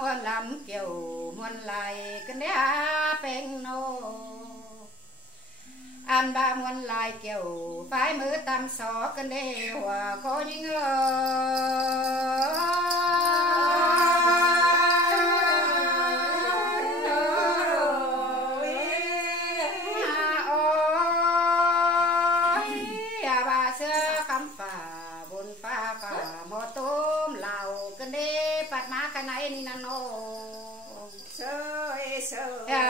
muôn lắm kiểu muôn lại cái đấy bên nô ăn ba muôn lại kiểu phải mưa tam xó cái đấy hòa có những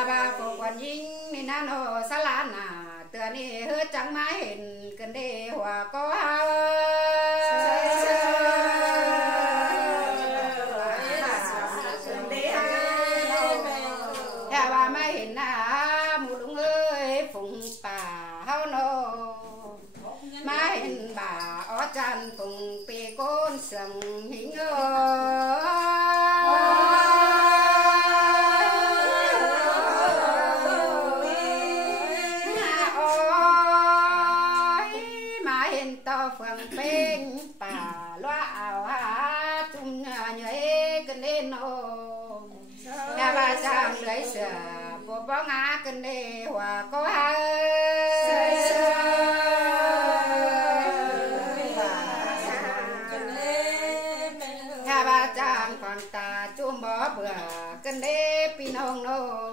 bà phụ quan dinh nên anh hồ sa lan à tựa ni hứa trắng mái hình cần đi hòa có bà mái hình à mù đúng ơi phụng bà hao nô mái hình bà ó tràn phụng pì côn sườn hình phượng bên bà loa ảo ha chung nhảy cần lên nô nhà bà sang lưới sửa bộ bó ngã cần đi hòa có nhà bà sang còn ta chum bó bữa cần đi pin hồng nô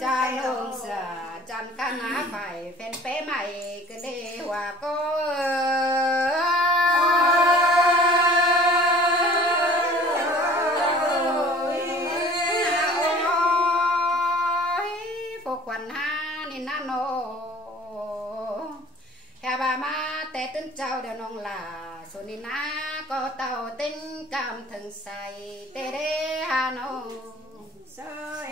cha nông sửa chăn cá ná phải phen pé mày cần đi hòa có quần ha nên na nô nhà bà ma té tính trao đều nong là số nên na có tàu tính cảm thường say tê đê hà nô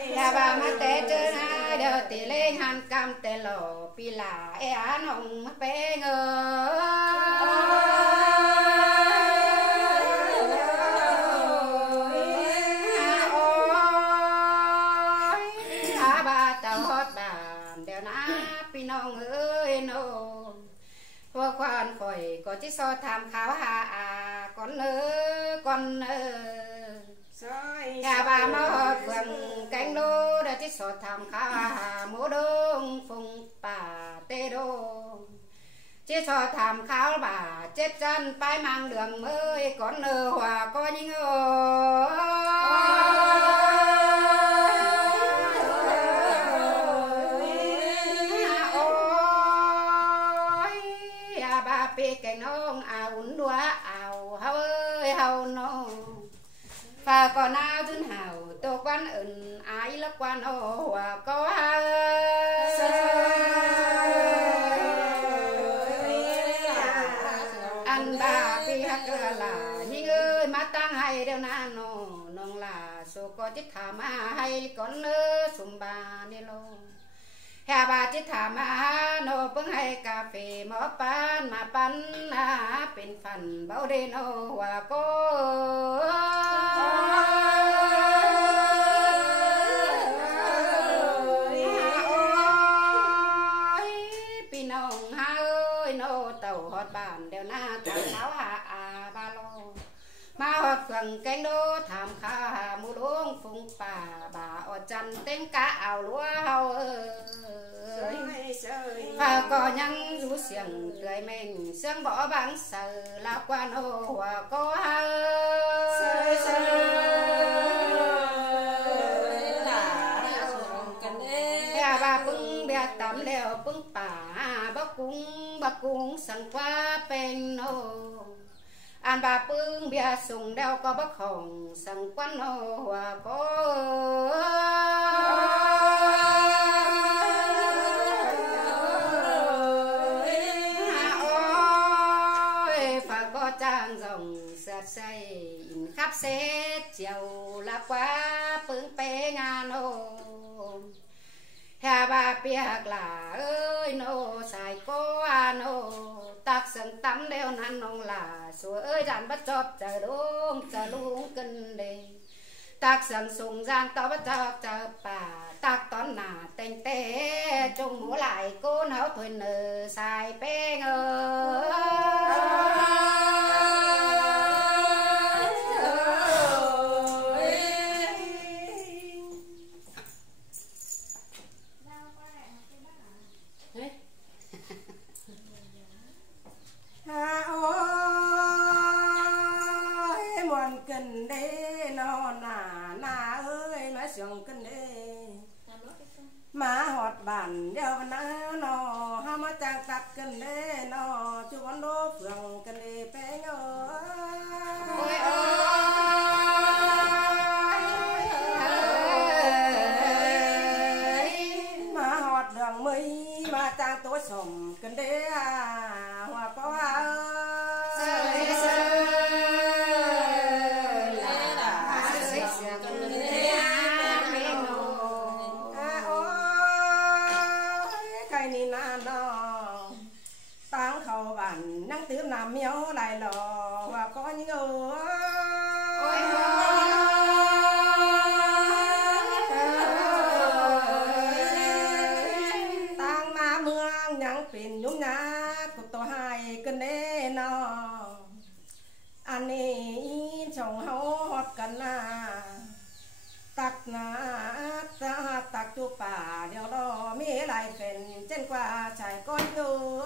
nhà bà ma té chơi hai đều tê lên han cam tê lò pi là e án hồng bé ngơ nông ơi nô hoa khoan khỏi có chiếc so tham khảo hà à con nhà bà mơ phường cánh đô đã chiếc so tham khảo hà mũ đông phùng bà tê đô chiếc so tham khảo bà chết chân phải mang đường mới con hòa có những cái nông ảo đua ảo hao ơi hao nô và còn nào thân hảo tô quan ẩn ái lắc quan ô hòa có ăn bà pi hắc là những ơi má tăng hay đều na nô nông là số có chiếc thả má hay con nơ sum bà đi lô hà bà chiếc thả má nô bưng hay cà phê mỏ pan mà pan àเป็นphần bao đê nô hòa cô pi nông ha ơi nô tàu hot bàn đều na thằng áo hà à ba lô mà hot phường cánh đô tham khá hà mu đuông phùng bà ở chân tên cá ảo lúa hao ơi và có nhăng rú xiềng tươi mình xương bỏ băng sờ lá quan ô hòa có bà bưng bè tắm leo bưng bà cung sang qua bên nô anh bà bưng bè sùng đeo có bác hồng sang quan ô hòa có trang rồng sạt say khắp xét chiều là quá bưng bé nga nô hà bà piạc là ơi nô xài cô à nô tạc sân tắm đeo năn nông là số ơi dàn bắt chọp chờ luôn cân đề tạc sân sùng giang to bắt chọp chờ bà tạc tón nà tên tê chung múa lại cô nấu thuyền nờ xài bé ngơ nà ơi nói sướng cân đê má họt bản đeo ná nó ha má trang tạc cân đê nó chú con đô phường cân đê bé nhớ ôi má họt đường mây má trang tối sầm cân đê hoa có năng tứ làm miếu lại lò và có những ôi tang ma mương nhang pin nhúng nhá cục tổ hai cân đê nó anh ấy chồng hấu hót cần tắc na tắc chu bà điều đó mi lại phèn trên qua trải con chú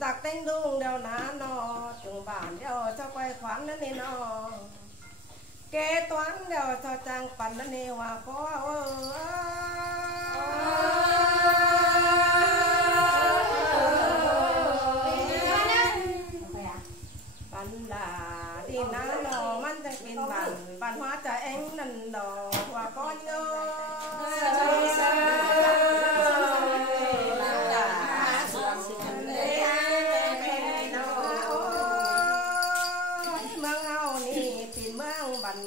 tạc tên đung đeo ná nó trường bản đeo cho quay khoán nó nên nó kế toán đeo cho trang phần nó nên hòa có bản là đi ná nó mang cho kinh bản hóa cho em nần đò hòa có nhớ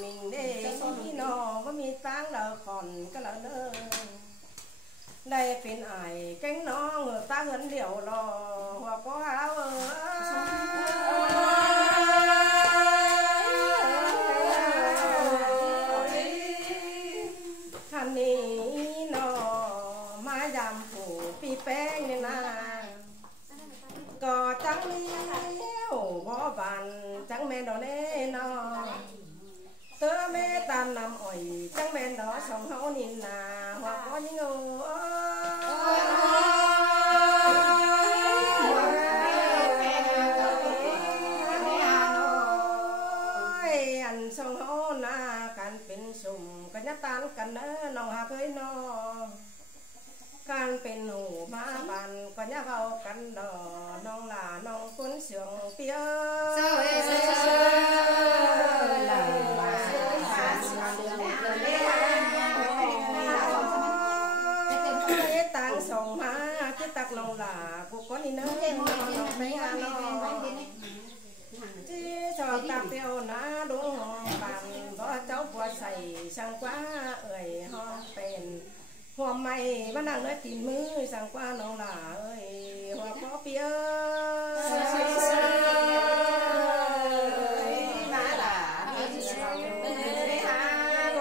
mình để nó có mi tang đờ còn cái lỡ nữa đâyเป็นải cánh nó người ta hấn điệu lò hoặc có áo khăn đi nó má dàm phủ pi bé như na cò trắng liêu bó bàn trắng men đồ nê nó tớ mê tan nằm ỏi trắng men đó sống hấu nhìn là hoặc có những người ăn sống hấu na canเป็นสุ่มกันยัดtanกันน้องหาเคยนอการเป็นหูมาบันก็ยัดเอากันดอน้องหลาน้องคุ้นเสียงเปียส่งมาจะตักลงหล่ากูก็นี่เนื้อน้องไม่งานน้องที่ชอบตักเตียวนะดวงหอมบางบ่เจ้าบัวใส่ช่างกว่าเอ่ยหอมเป็นหัวไม่มานั่งเนื้อตีนมือช่างกว่าน้องหล่าเอ่ยหัวพ่อเปียมาหล่าหั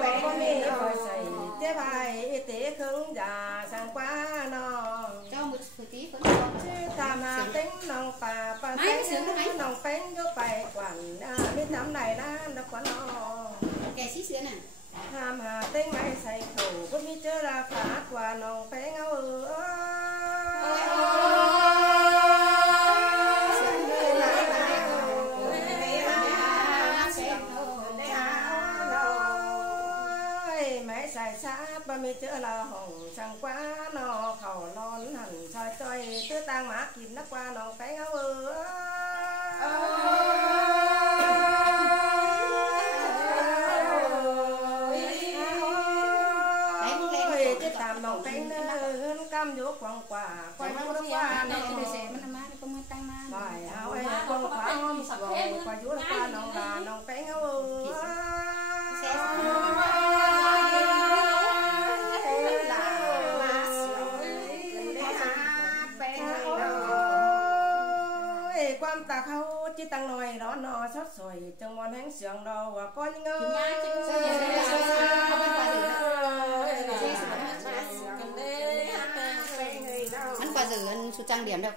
วพ่อมีคอยใส่เจ๊ใบเตะครึ่งยาช่างกว่าน้องta mà tính nòng bà tính nòng phén vô bài quản biết nắm này nam đã quán nó kẻ xí xưa nè ta mà tính máy xài khẩu có biết chưa là phá quả nòng phén áo xài sáp ba mươi chữ là hồng chẳng quá nó khẩu non hẳn soi chơi tứ tang má kìm nắp qua nó phải áo chứ tạm đồng cánh cam vô quăng quả quay nó qua nó bài áo ấy quăng quả ngon rồi quay vô qua nó là nó phải áo quan ta khâu chỉ tăng nồi đó nó sót rồi trong món háng sườn đồ và có những anh qua giờ anh su trang điểm đâu